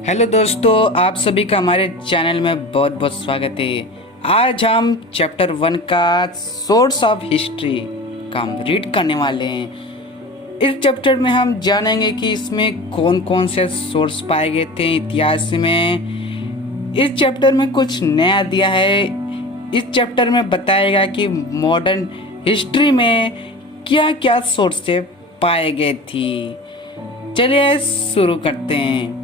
Hello दोस्तों, आप सभी का हमारे चैनल में बहुत बहुत स्वागत है। आज हम चैप्टर 1 का सोर्स ऑफ हिस्ट्री का हम रीड करने वाले हैं। इस चैप्टर में हम जानेंगे कि इसमें कौन कौन से सोर्स पाए गए थे इतिहास में। इस चैप्टर में कुछ नया दिया है। इस चैप्टर में बताएगा कि मॉडर्न हिस्ट्री में क्या क्या सोर्स पाए गए थी। चलिए शुरू करते हैं।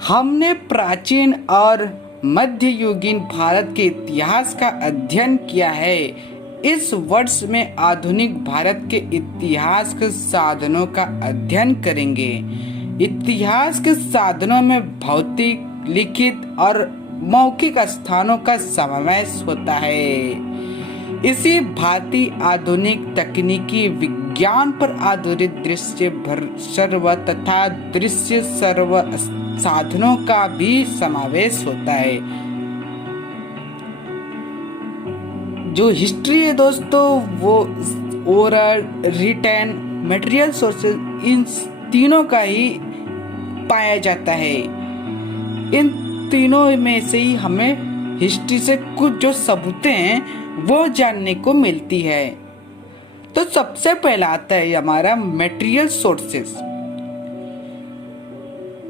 हमने प्राचीन और मध्ययुगीन भारत के इतिहास का अध्ययन किया है। इस वर्ष में आधुनिक भारत के इतिहास के साधनों का अध्ययन करेंगे। इतिहास के साधनों में भौतिक, लिखित और मौखिक स्थानों का समावेश होता है। इसी भांति आधुनिक तकनीकी विज्ञान पर आधारित दृश्य सर्व तथा दृश्य सर्व साधनों का भी समावेश होता है। जो हिस्ट्री है दोस्तों, वो ओरल, रिटन, मटेरियल सोर्सेज, इन तीनों का ही पाया जाता है। इन तीनों में से ही हमें हिस्ट्री से कुछ जो सबूतें हैं वो जानने को मिलती है। तो सबसे पहला आता है हमारा मटेरियल सोर्सेस।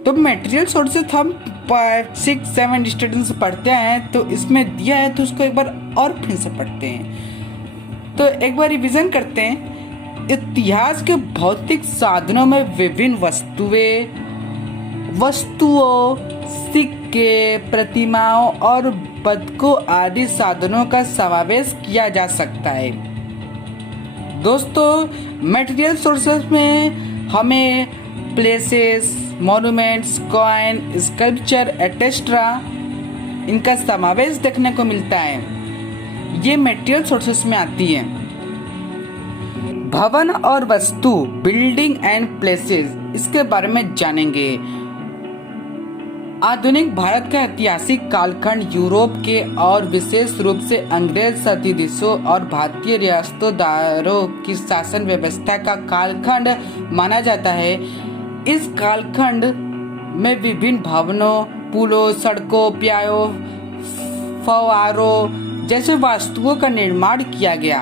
तो मटेरियल सोर्सेस हम 5-6-7 स्टूडेंट्स पढ़ते हैं, तो इसमें दिया है तो उसको एक बार और फिर से पढ़ते हैं। तो एक बार रिवीजन करते हैं। इतिहास के भौतिक साधनों में विभिन्न वस्तुओं, सिक्के, प्रतिमाओं और बतकों आदि साधनों का समावेश किया जा सकता है। दोस्तों, मटेरियल सोर्सेस में हमें प्लेसेस, मॉन्यूमेंट्स, कॉइन, स्कल्पचर एटेस्ट्रा इनका समावेश देखने को मिलता है। ये मटेरियल सोर्सेस में आती है। भवन और वस्तु, बिल्डिंग एंड प्लेसेस, इसके बारे में जानेंगे। आधुनिक भारत का ऐतिहासिक कालखंड यूरोप के और विशेष रूप से अंग्रेज सत्ताधीशों और भारतीय रियासतदारों की शासन व्यवस्था का कालखंड माना जाता है। इस कालखंड में विभिन्न भवनों, पुलों, सड़कों, प्यायों, फव्वारों जैसे वस्तुओं का निर्माण किया गया।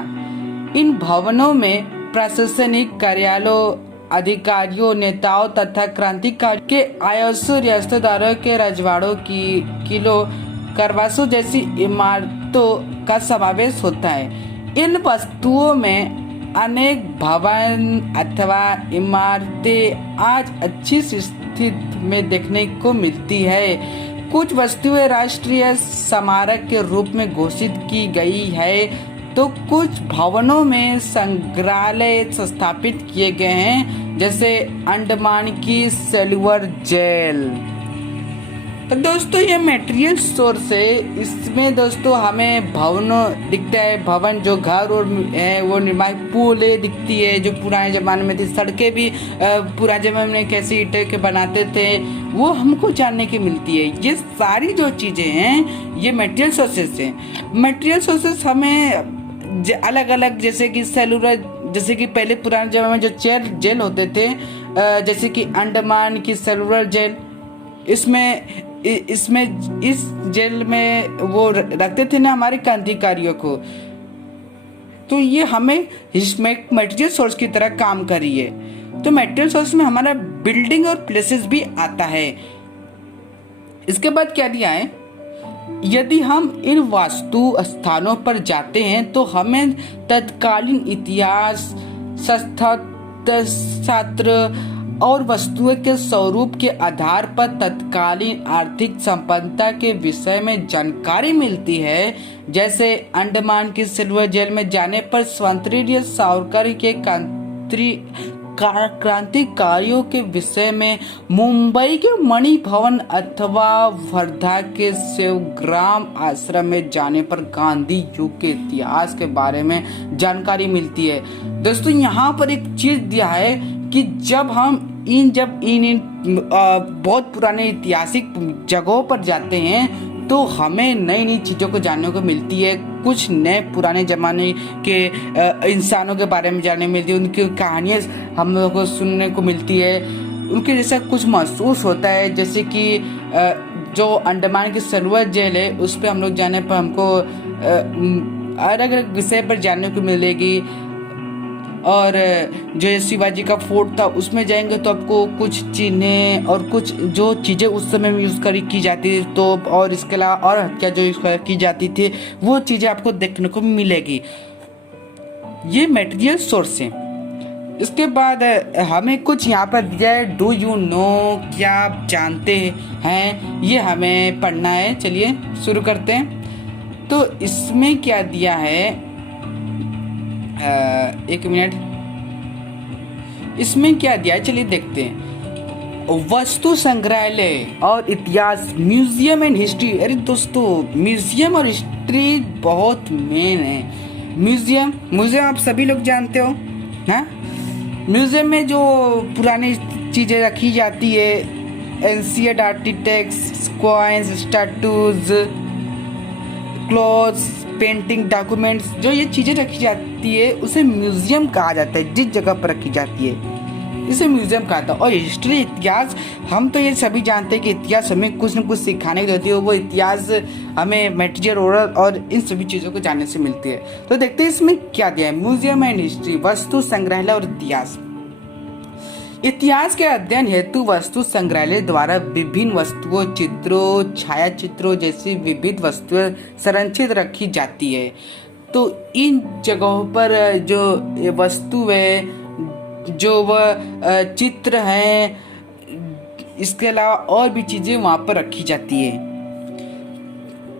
इन भवनों में प्रशासनिक कार्यालयों, अधिकारियों, नेताओं तथा क्रांतिकारियों के आवासों, रियासतदारों के रजवाड़ों की किलों, करवासों जैसी इमारतों का समावेश होता है। इन वस्तुओं में अनेक भवन अथवा इमारतें आज अच्छी स्थिति में देखने को मिलती है। कुछ वस्तुएं राष्ट्रीय स्मारक के रूप में घोषित की गई है, तो कुछ भवनों में संग्रहालय स्थापित किए गए हैं, जैसे अंडमान की सेल्युलर जेल। तो दोस्तों, ये मटेरियल सोर्स है। इसमें दोस्तों हमें भवन दिखता है, भवन जो घर और है वो निर्माण, पुले दिखती है जो पुराने जमाने में थी, सड़कें भी पुराने जमाने में कैसे ईंटे के बनाते थे वो हमको जानने की मिलती है। ये सारी जो चीज़ें हैं ये मटेरियल सोर्सेस हैं। मटेरियल सोर्सेस हमें अलग अलग, जैसे कि सेलुलर, जैसे कि पहले पुराने जमाने में जो जेल होते थे, जैसे कि अंडमान की सेलुलर जेल, इसमें इस जेल में वो रखते थे ना हमारे क्रांतिकारियों को। तो ये हमें मटेरियल सोर्स की तरह काम कर रही है। तो मटेरियल सोर्स में हमारा बिल्डिंग और प्लेसेस भी आता है। इसके बाद क्या दिया है, यदि हम इन वास्तु स्थानों पर जाते हैं तो हमें तत्कालीन इतिहास, शास्त्र और वस्तुओं के स्वरूप के आधार पर तत्कालीन आर्थिक संपन्नता के विषय में जानकारी मिलती है। जैसे अंडमान की सिल्वर जेल में जाने पर स्वतंत्र सावरकर के क्रांतिकारियों के विषय में, मुंबई के मणि भवन अथवा वर्धा के सेवाग्राम आश्रम में जाने पर गांधी युग के इतिहास के बारे में जानकारी मिलती है। दोस्तों, यहाँ पर एक चीज दिया है कि जब हम इन बहुत पुराने ऐतिहासिक जगहों पर जाते हैं तो हमें नई नई चीज़ों को जानने को मिलती है। कुछ नए पुराने ज़माने के इंसानों के बारे में जानने मिलती है, उनकी कहानियाँ हम लोगों को सुनने को मिलती है। उनके जैसा कुछ महसूस होता है। जैसे कि जो अंडमान की सरोवर जेल है उस पर हम लोग जाने पर हमको अलग अलग विषय पर जानने को मिलेगी। और जो शिवाजी का फोर्ट था उसमें जाएंगे तो आपको कुछ चिन्हें और कुछ जो चीज़ें उस समय में यूज़ की जाती थी तो, और इसके अलावा और हथियार जो यूज़ की जाती थी वो चीज़ें आपको देखने को मिलेगी। ये मटेरियल सोर्स है। इसके बाद हमें कुछ यहाँ पर दिया है, डू यू नो, क्या आप जानते हैं, ये हमें पढ़ना है। चलिए शुरू करते हैं। तो इसमें क्या दिया है, एक मिनट, इसमें क्या दिया है चलिए देखते हैं। वस्तु संग्रहालय और इतिहास, म्यूजियम एंड हिस्ट्री। अरे दोस्तों, म्यूजियम और हिस्ट्री बहुत मेन है। म्यूजियम आप सभी लोग जानते हो ना। म्यूजियम में जो पुरानी चीज़ें रखी जाती है, ancient artefacts, coins, statues, clothes, painting, documents, जो ये चीज़ें रखी जाती है उसे म्यूजियम कहा जाता है। जिस जगह पर रखी जाती है इसे म्यूजियम कहा जाता है। और हिस्ट्री, इतिहास, हम तो ये सभी जानते हैं कि इतिहास हमें कुछ न कुछ सिखाने की होती है। वो इतिहास हमें मटेरियल ओरल और इन सभी चीज़ों को जानने से मिलती है। तो देखते हैं इसमें क्या दिया है। म्यूजियम एंड हिस्ट्री, वस्तु संग्रहालय और इतिहास। इतिहास के अध्ययन हेतु वस्तु संग्रहालय द्वारा विभिन्न वस्तुओं, चित्रों, छायाचित्रों जैसी विविध वस्तुएं संरक्षित रखी जाती है। तो इन जगहों पर जो वस्तु है, जो वह चित्र हैं, इसके अलावा और भी चीजें वहां पर रखी जाती है।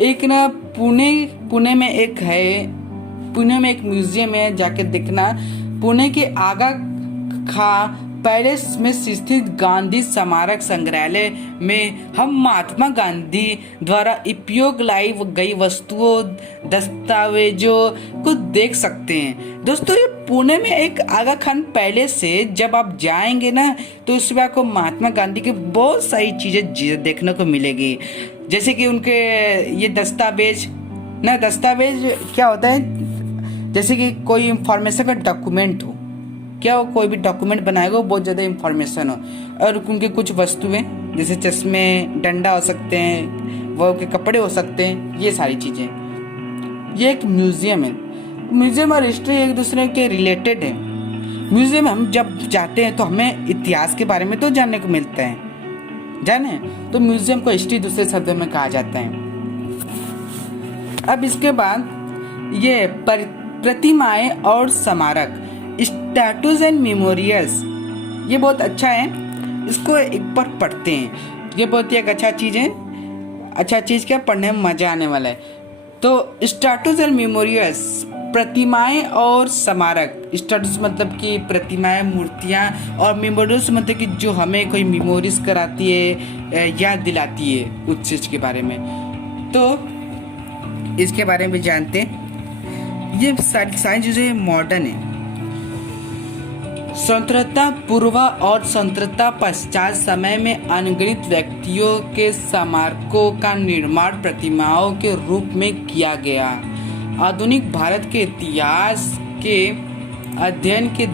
एक ना पुणे में एक है, पुणे में एक म्यूजियम है, जाके देखना। पुणे के आगा खा पैलेस में स्थित गांधी स्मारक संग्रहालय में हम महात्मा गांधी द्वारा उपयोग लाई गई वस्तुओं, दस्तावेजों को देख सकते हैं। दोस्तों, ये पुणे में एक आगा खान पैलेस है। जब आप जाएंगे ना तो उसमें आपको महात्मा गांधी की बहुत सारी चीजें देखने को मिलेगी। जैसे कि उनके ये दस्तावेज क्या होता है, जैसे कि कोई इंफॉर्मेशन का डॉक्यूमेंट हो, क्या वो कोई भी डॉक्यूमेंट बनाएगा वो बहुत ज़्यादा इंफॉर्मेशन हो। और उनके कुछ वस्तुएं जैसे चश्मे, डंडा हो सकते हैं, वो के कपड़े हो सकते हैं, ये सारी चीज़ें। ये एक म्यूजियम है। म्यूजियम और हिस्ट्री एक दूसरे के रिलेटेड है। म्यूजियम हम जब जाते हैं तो हमें इतिहास के बारे में तो जानने को मिलता है, जाने तो म्यूजियम को हिस्ट्री दूसरे शब्दों में कहा जाता है। अब इसके बाद ये प्रतिमाएं और स्मारक, स्टैटूज एंड मेमोरियल्स, ये बहुत अच्छा है। इसको एक बार पढ़ते हैं। ये बहुत ही एक अच्छा चीज़ है। अच्छा चीज़ क्या, पढ़ने में मज़ा आने वाला है। तो स्टैटूज एंड मेमोरियल्स, प्रतिमाएं और स्मारक। स्टैटूज मतलब कि प्रतिमाएं, मूर्तियां, और मेमोरियल्स मतलब कि जो हमें कोई मेमोरीज कराती है, याद दिलाती है उस चीज़ के बारे में। तो इसके बारे में जानते हैं। ये सारी चीज़ें मॉडर्न है। स्वतंत्रता पूर्व और स्वतंत्रता पश्चात समय में अनगिनत व्यक्तियों के स्मारकों का निर्माण प्रतिमाओं के रूप में किया गया। आधुनिक भारत के इतिहास के अध्ययन की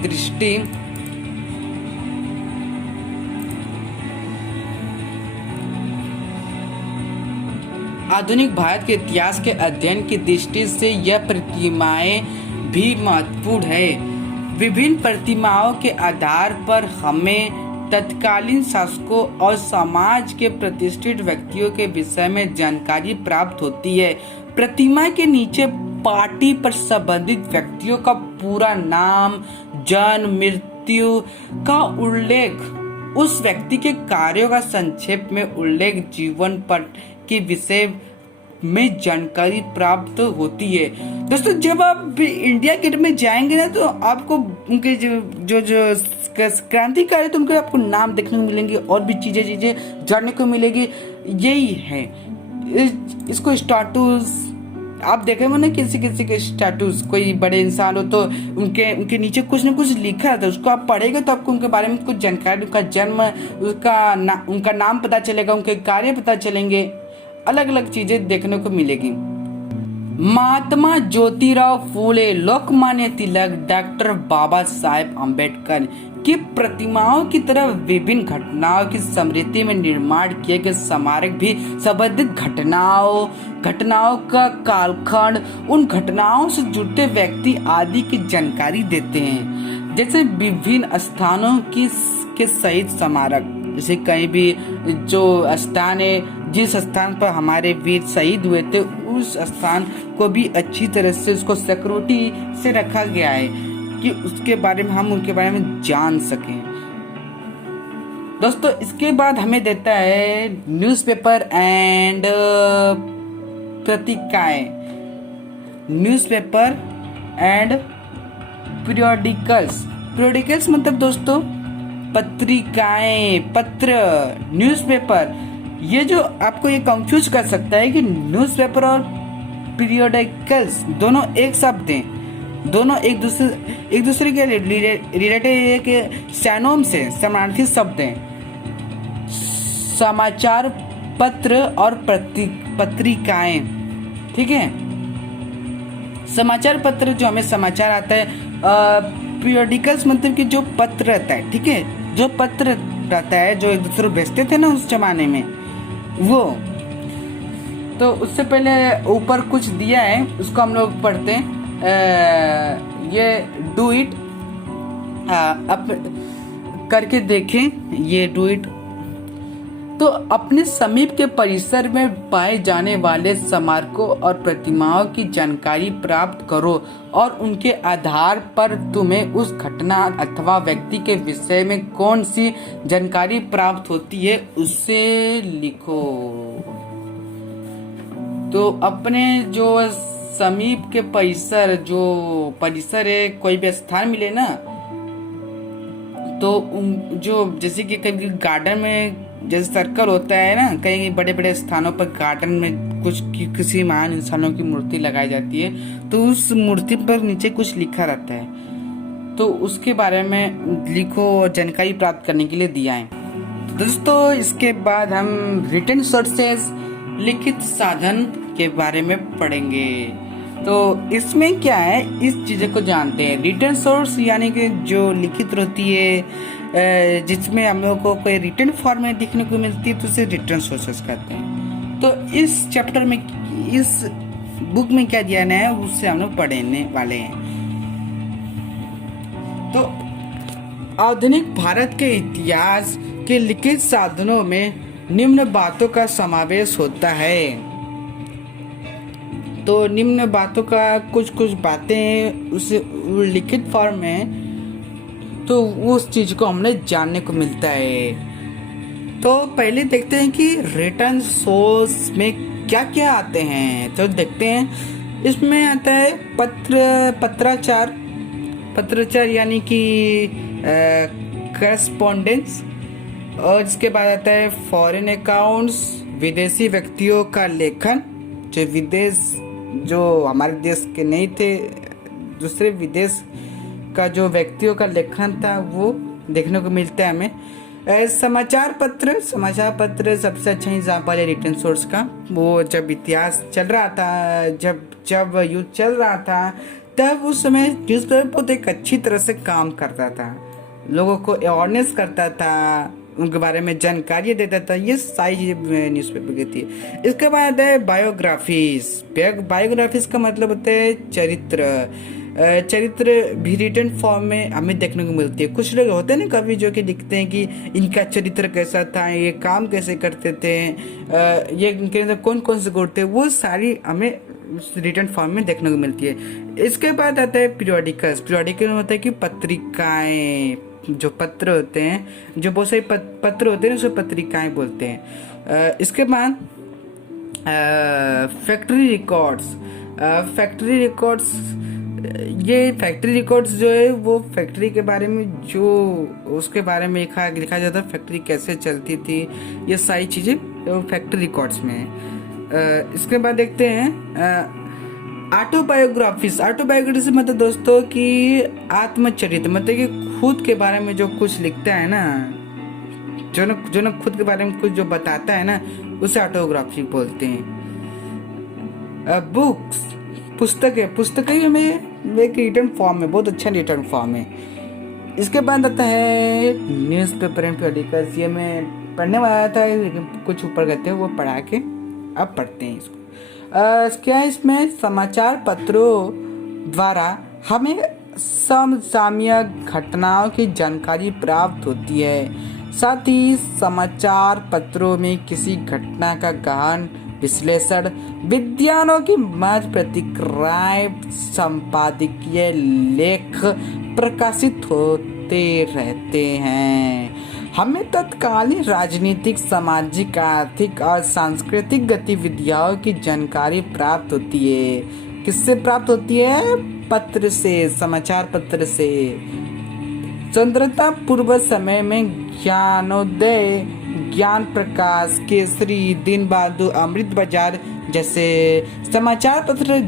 दृष्टि से यह प्रतिमाएं भी महत्वपूर्ण है। विभिन्न प्रतिमाओं के आधार पर हमें तत्कालीन शासकों और समाज के प्रतिष्ठित व्यक्तियों के विषय में जानकारी प्राप्त होती है। प्रतिमा के नीचे पार्टी पर संबंधित व्यक्तियों का पूरा नाम, जन्म, मृत्यु का उल्लेख, उस व्यक्ति के कार्यों का संक्षेप में उल्लेख, जीवन पर के विषय में जानकारी प्राप्त होती है। दोस्तों, जब आप इंडिया गेट में जाएंगे ना तो आपको उनके जो क्रांतिकारी, तो उनके आपको नाम देखने को मिलेंगे और भी चीजें जानने को मिलेगी। यही है इसको स्टैटूज। आप देखे हो ना, किसी के स्टैटूज, कोई बड़े इंसान हो तो उनके नीचे कुछ ना कुछ लिखा रहता है। उसको आप पढ़ेंगे तो आपको उनके बारे में कुछ जानकारी, उनका जन्म, उनका नाम पता चलेगा, उनके कार्य पता चलेंगे, अलग अलग चीजें देखने को मिलेगी। महात्मा ज्योतिराव फूले, लोकमान्य तिलक, डॉक्टर बाबा साहेब अम्बेडकर, कि प्रतिमाओं की तरह विभिन्न घटनाओं की स्मृति में निर्माण किए गए स्मारक भी संबंधित घटनाओं का कालखंड, उन घटनाओं से जुड़े व्यक्ति आदि की जानकारी देते हैं। जैसे विभिन्न स्थानों के सहित स्मारक, जैसे कहीं भी जो स्थान है, जिस स्थान पर हमारे वीर शहीद हुए थे, उस स्थान को भी अच्छी तरह से उसको सिक्योरिटी से रखा गया है कि उसके बारे में हम उनके बारे में जान सकें। दोस्तों इसके बाद हमें देता है न्यूज़पेपर एंड पत्रिकाएं, न्यूज़पेपर एंड पीरियोडिकल्स मतलब दोस्तों पत्रिकाएं, पत्र, न्यूज़पेपर। ये जो आपको ये कंफ्यूज कर सकता है कि न्यूज़पेपर और पीरियोडिकल्स दोनों एक शब्द हैं, दोनों एक दूसरे के रिलेटेड एक सैनोम से समानार्थी शब्द हैं। समाचार पत्र और पत्रिकाएं, ठीक है। समाचार पत्र जो हमें समाचार आता है, पीरियोडिकल्स मतलब कि जो पत्र रहता है, ठीक है, जो पत्र रहता है जो एक दूसरे को भेजते थे ना उस जमाने में, वो। तो उससे पहले ऊपर कुछ दिया है, उसको हम लोग पढ़ते हैं। ये डू इट, अब करके देखें, ये डू इट। तो अपने समीप के परिसर में पाए जाने वाले स्मारकों और प्रतिमाओं की जानकारी प्राप्त करो और उनके आधार पर तुम्हें उस घटना अथवा व्यक्ति के विषय में कौन सी जानकारी प्राप्त होती है उसे लिखो। तो अपने जो समीप के परिसर, जो परिसर है, कोई भी स्थान मिले ना, तो जो जैसे कि कभी गार्डन में जैसे सर्कल होता है ना, कहीं बड़े बड़े स्थानों पर गार्डन में किसी महान इंसानों की मूर्ति लगाई जाती है, तो उस मूर्ति पर नीचे कुछ लिखा रहता है, तो उसके बारे में लिखो और जानकारी प्राप्त करने के लिए दिया है। तो दोस्तों इसके बाद हम रिटन सोर्सेस, लिखित साधन के बारे में पढ़ेंगे। तो इसमें क्या है, इस चीज़ों को जानते हैं। रिटन सोर्स यानी कि जो लिखित रहती है, जिसमें हम लोग को कोई रिटन फॉर्म में दिखने को मिलती है, तो उसे रिटन सोर्सेस कहते हैं। तो इस चैप्टर में, इस बुक में क्या दिया है उससे हम लोग पढ़ने वाले हैं। तो आधुनिक भारत के इतिहास के लिखित साधनों में निम्न बातों का समावेश होता है। तो निम्न बातों का कुछ बातें उस लिखित फॉर्म में, तो उस चीज को हमने जानने को मिलता है। तो पहले देखते हैं कि रिटन सोर्स में क्या क्या आते हैं। तो देखते हैं, इसमें आता है पत्राचार यानी कि करस्पॉन्डेंस, और इसके बाद आता है फॉरेन अकाउंट्स, विदेशी व्यक्तियों का लेखन, जो विदेश, जो हमारे देश के नहीं थे, दूसरे विदेश का जो व्यक्तियों का लेखन था वो देखने को मिलता है हमें। समाचार पत्र सबसे अच्छा एग्जाम्पल है रिटन सोर्स का। वो जब इतिहास चल रहा था, जब युद्ध चल रहा था, तब उस समय न्यूज़पेपर बहुत एक अच्छी तरह से काम करता था, लोगों को अवेयरनेस करता था, उनके बारे में जानकारी देता था। ये सारी चीज़ें न्यूज़पेपर की थी। इसके बाद आता है बायोग्राफीज का मतलब होता है चरित्र भी रिटन फॉर्म में हमें देखने को मिलती है। कुछ लोग होते हैं ना कभी जो कि लिखते हैं कि इनका चरित्र कैसा था, ये काम कैसे करते थे, ये इनके अंदर कौन कौन से गुण थे, वो सारी हमें रिटन फॉर्म में देखने को मिलती है। इसके बाद आता है पीरियोडिकल होता है कि पत्रिकाएं, जो पत्र होते हैं, जो बहुत सारे पत्र होते हैं, उसे पत्रिकाएं बोलते हैं। इसके बाद फैक्ट्री रिकॉर्ड्स, ये फैक्ट्री रिकॉर्ड्स जो है वो फैक्ट्री के बारे में, जो उसके बारे में लिखा जाता है, फैक्ट्री कैसे चलती थी, ये सारी चीज़ें फैक्ट्री रिकॉर्ड्स में है। इसके बाद देखते हैं ऑटोबायोग्राफीज मतलब दोस्तों कि आत्मचरित्र, मतलब कि खुद के बारे में जो कुछ लिखता है ना, जो ना खुद के बारे में कुछ जो बताता है ना, उसे ऑटोग्राफी बोलते हैं। पुस्तकें हमें एक रिटर्न फॉर्म में, बहुत अच्छा रिटर्न फॉर्म है। इसके बाद आता है न्यूज़पेपर एंड पीरियडिकल्स। ये मैं पढ़ने वाला था लेकिन कुछ ऊपर गए थे, वो पढ़ा के अब पढ़ते हैं इसको। क्या इसमें समाचार पत्रों द्वारा हमें समसामयिक घटनाओं की जानकारी प्राप्त होती है। साथ ही समाचार पत्रों में किसी घटना का गहन विश्लेषण, विद्वानों की मत प्रतिक्रियाएं, संपादकीय लेख प्रकाशित होते रहते हैं। हमें तत्कालीन राजनीतिक, सामाजिक, आर्थिक और सांस्कृतिक गतिविधियों की जानकारी प्राप्त होती है। किससे प्राप्त होती है? पत्र से, समाचार पत्र से। स्वतंत्रता पूर्व समय में ज्ञानोदय, ज्ञान प्रकाश, केसरी, दिन बहादुर, अमृत बाजार जैसे समाचार पत्र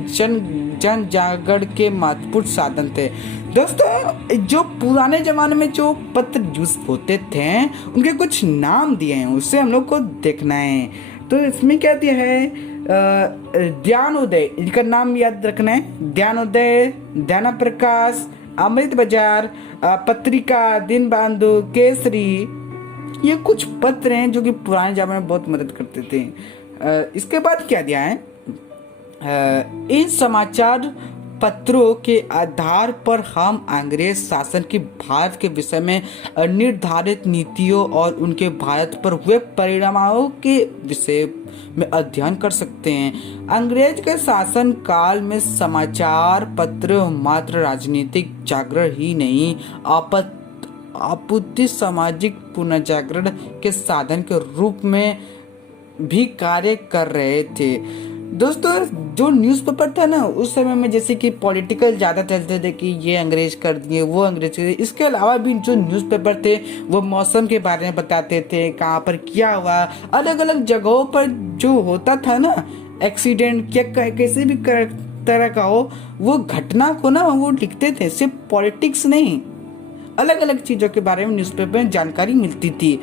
जन जागरण के महत्वपूर्ण साधन थे। दोस्तों, जो पुराने जमाने में जो पत्र यूज होते थे उनके कुछ नाम दिए हैं, उससे हम लोग को देखना है। तो इसमें क्या दिया है? ज्ञानोदय, इनका नाम याद रखना है। ज्ञानोदय, ज्ञान प्रकाश, अमृत बाजार, पत्रिका, दिन बहादुर, केसरी, ये कुछ पत्र हैं जो कि पुराने जमाने में बहुत मदद करते थे। इसके बाद क्या दिया है? इन समाचार पत्रों के आधार पर हम अंग्रेज शासन की भारत के विषय में निर्धारित नीतियों और उनके भारत पर हुए परिणामों के विषय में अध्ययन कर सकते हैं। अंग्रेज के शासन काल में समाचार पत्र मात्र राजनीतिक जागरण ही नहीं, अपितु सामाजिक पुनर्जागरण के साधन के रूप में भी कार्य कर रहे थे। दोस्तों, जो न्यूज़पेपर था ना उस समय में, जैसे कि पॉलिटिकल ज़्यादा चलते थे कि ये अंग्रेज कर दिए, वो अंग्रेज कर दिए। इसके अलावा भी जो न्यूज़पेपर थे वो मौसम के बारे में बताते थे, कहाँ पर क्या हुआ, अलग अलग जगहों पर जो होता था ना एक्सीडेंट, क्या कैसे भी तरह का हो, वो घटना को ना वो लिखते थे। सिर्फ पॉलिटिक्स नहीं, अलग अलग चीज़ों के बारे में न्यूज़पेपर में जानकारी मिलती थी।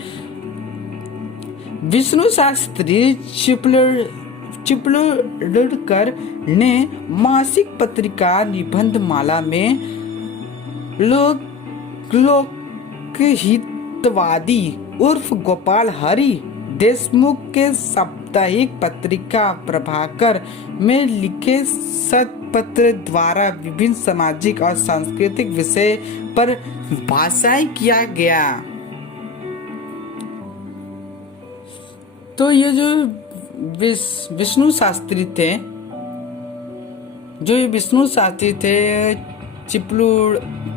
विष्णु शास्त्री चिपलुड़कर ने मासिक पत्रिका निबंध माला में लोकहितवादी उर्फ गोपाल हरि देशमुख के साप्ताहिक पत्रिका प्रभाकर में लिखे शतपत्र द्वारा विभिन्न सामाजिक और सांस्कृतिक विषय पर भाषाएं किया गया। तो ये जो विष्णु शास्त्री थे,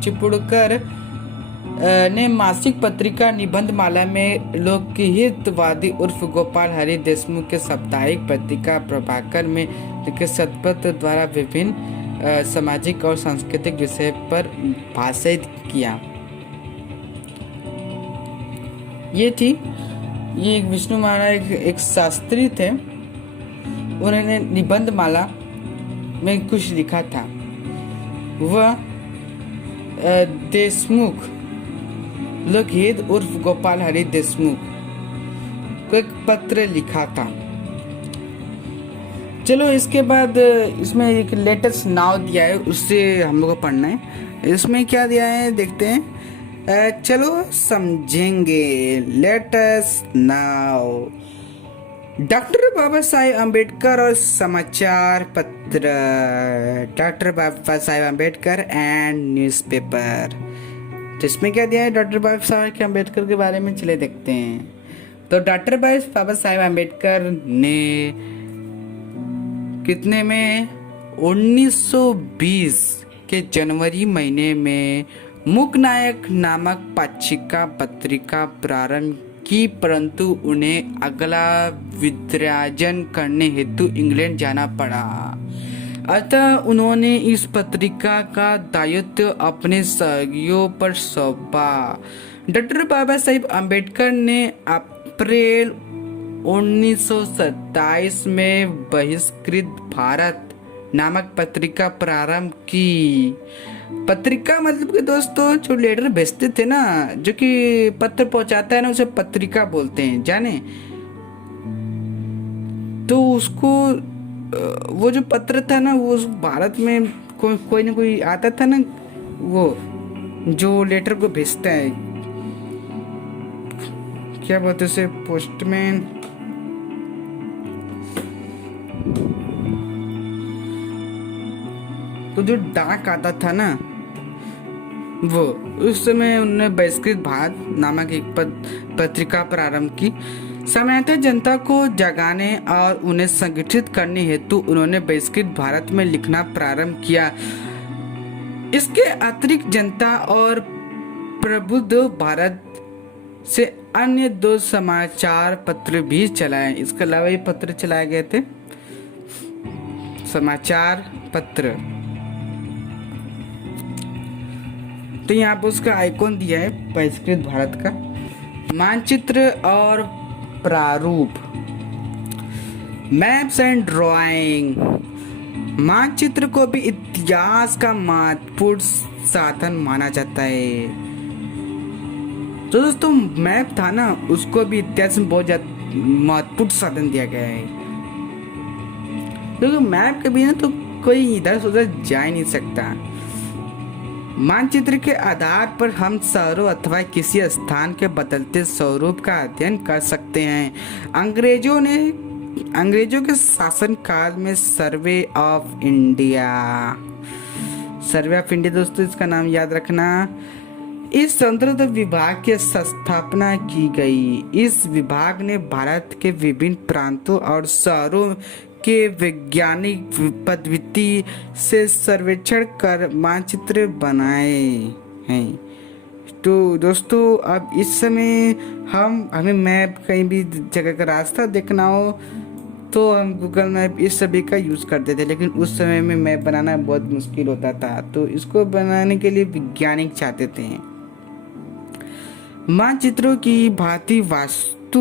चिपलुड़कर ने मासिक पत्रिका निबंध माला में लोकहितवादी उर्फ गोपाल हरि देशमुख के साप्ताहिक पत्रिका प्रभाकर में लिखे शतपत्र द्वारा विभिन्न सामाजिक और सांस्कृतिक विषय पर भाषित किया। ये विष्णु माला एक शास्त्री थे, उन्होंने निबंध माला में कुछ लिखा था। वह देशमुख, लोकहित उर्फ गोपाल हरि देशमुख को एक पत्र लिखा था। चलो, इसके बाद इसमें एक लेटेस्ट नाव दिया है, उससे हम लोग को पढ़ना है। इसमें क्या दिया है देखते हैं। चलो समझेंगे। Latest now, doctor Baba Saheb Ambedkar और समाचार पत्र। Doctor Baba Saheb Ambedkar and newspaper. तो इसमें क्या दिया है डॉक्टर बाबा साहेब अम्बेडकर के बारे में, चले देखते हैं। तो डॉक्टर बाबा साहेब अम्बेडकर ने कितने में 1920 के जनवरी महीने में मूकनायक नामक पाक्षिका पत्रिका प्रारंभ की, परंतु उन्हें अगला विद्यार्जन करने हेतु इंग्लैंड जाना पड़ा। अतः उन्होंने इस पत्रिका का दायित्व अपने सहयोगियों पर सौंपा। डॉक्टर बाबा साहेब अम्बेडकर ने अप्रैल 1927 में बहिष्कृत भारत नामक पत्रिका प्रारंभ की। पत्रिका मतलब कि दोस्तों जो लेटर भेजते थे ना, जो कि पत्र पहुंचाता है ना, उसे पत्रिका बोलते हैं, जाने। तो उसको वो जो पत्र था ना, वो भारत में कोई ना कोई आता था ना, वो जो लेटर को भेजता है, क्या बोलते हैं उसे, पोस्टमैन। तो जो डाक आता था ना, वो उस समय उन्होंने बहिष्कृत भारत नामक एक पत्रिका प्रारंभ की। सामान्यतः जनता को जगाने और उन्हें संगठित करने हेतु उन्होंने बहिष्कृत भारत में लिखना प्रारंभ किया। इसके अतिरिक्त जनता और प्रबुद्ध भारत से अन्य 2 समाचार पत्र भी चलाए। इसके अलावा ये पत्र चलाए गए थे, समाचार पत्र। तो यहाँ पर उसका आइकॉन दिया है बहिष्कृत भारत का। मानचित्र और प्रारूप, मैप्स एंड ड्राइंग। मानचित्र को भी इतिहास का महत्वपूर्ण साधन माना जाता है। तो दोस्तों मैप था ना, उसको भी इतिहास में बहुत महत्वपूर्ण साधन दिया गया है, क्योंकि मैप के बिना तो कोई इधर से उधर जा ही नहीं सकता। मानचित्र के आधार पर हम शहरों अथवा किसी स्थान के बदलते स्वरूप का अध्ययन कर सकते हैं। अंग्रेजों के शासन काल में सर्वे ऑफ इंडिया दोस्तों, इसका नाम याद रखना, इस संदर्भ विभाग की स्थापना की गई। इस विभाग ने भारत के विभिन्न प्रांतों और शहरों के वैज्ञानिक पद्धति से सर्वेक्षण कर मानचित्र बनाए हैं। तो दोस्तों अब इस समय हमें मैप, कहीं भी जगह का रास्ता देखना हो तो हम गूगल मैप इस सभी का यूज़ करते थे, लेकिन उस समय में मैप बनाना बहुत मुश्किल होता था। तो इसको बनाने के लिए वैज्ञानिक चाहते थे। मानचित्रों की भांति वास्तु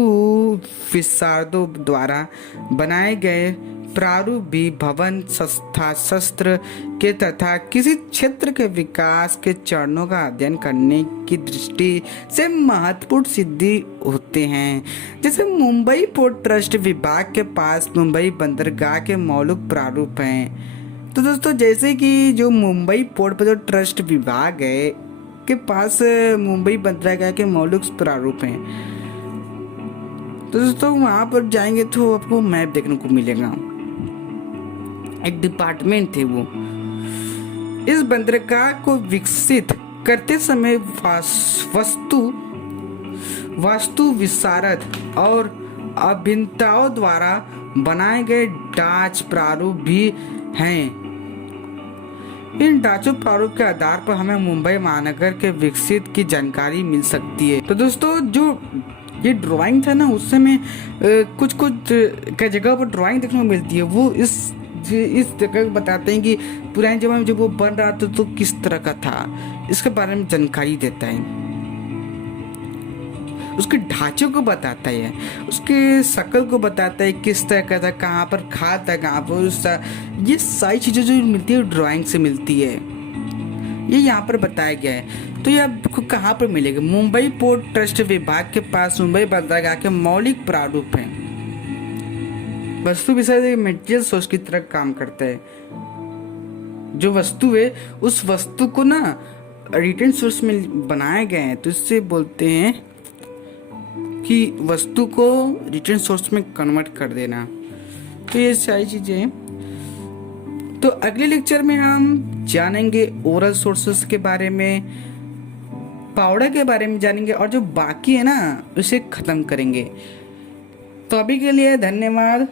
विशारदों द्वारा बनाए गए प्रारूप भी भवन, संस्था, शस्त्र के तथा किसी क्षेत्र के विकास के चरणों का अध्ययन करने की दृष्टि से महत्वपूर्ण सिद्धि होते हैं। जैसे मुंबई पोर्ट ट्रस्ट विभाग के पास मुंबई बंदरगाह के मौलिक प्रारूप हैं। तो दोस्तों जैसे कि जो मुंबई पोर्ट पर जो ट्रस्ट विभाग है के पास मुंबई बंदरगाह के मौलिक प्रारूप हैं। तो दोस्तों वहाँ पर जाएंगे तो आपको मैप देखने को मिलेगा। एक डिपार्टमेंट थे वो। इस बंदरगाह को विकसित करते समय वास्तु विशारद और अभियंताओं द्वारा बनाए गए ढांच प्रारूप भी हैं। इन ढांचों प्रारूप के आधार पर हमें मुंबई महानगर के विकसित की जानकारी मिल सकती है। तो दोस्तों जो ये ड्राइंग था ना, उस समय कुछ का जगह पर ड्राइंग देखने को मिलती है। वो इस जगह बताते हैं कि पुराने जमाने में जब वो बन रहा था तो किस तरह का था, इसके बारे में जानकारी देता है। उसके ढांचे को बताता है, उसके शक्ल को बताता है, किस तरह का था, कहाँ पर खाद था, कहाँ पर ये सारी चीज़ें जो मिलती है ड्राइंग से मिलती है। ये यहाँ पर बताया गया है। तो ये आपको कहाँ पर मिलेगा? मुंबई पोर्ट ट्रस्ट विभाग के पास मुंबई बंदरगाह के मौलिक प्रारूप हैं। वस्तु विषय मटेरियल सोर्स की तरह काम करता है। जो वस्तु है उस वस्तु को ना रिटर्न सोर्स में बनाए गए हैं, तो इससे बोलते हैं कि वस्तु को रिटर्न सोर्स में कन्वर्ट कर देना। तो ये सारी चीजें हैं। तो अगले लेक्चर में हम जानेंगे ओरल सोर्सेस के बारे में, पाउडर के बारे में जानेंगे, और जो बाकी है ना उसे खत्म करेंगे। तो अभी के लिए धन्यवाद।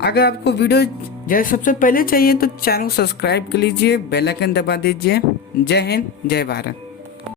अगर आपको वीडियो जैसे सबसे पहले चाहिए तो चैनल को सब्सक्राइब कर लीजिए, बेल आइकन दबा दीजिए। जय हिंद, जय भारत।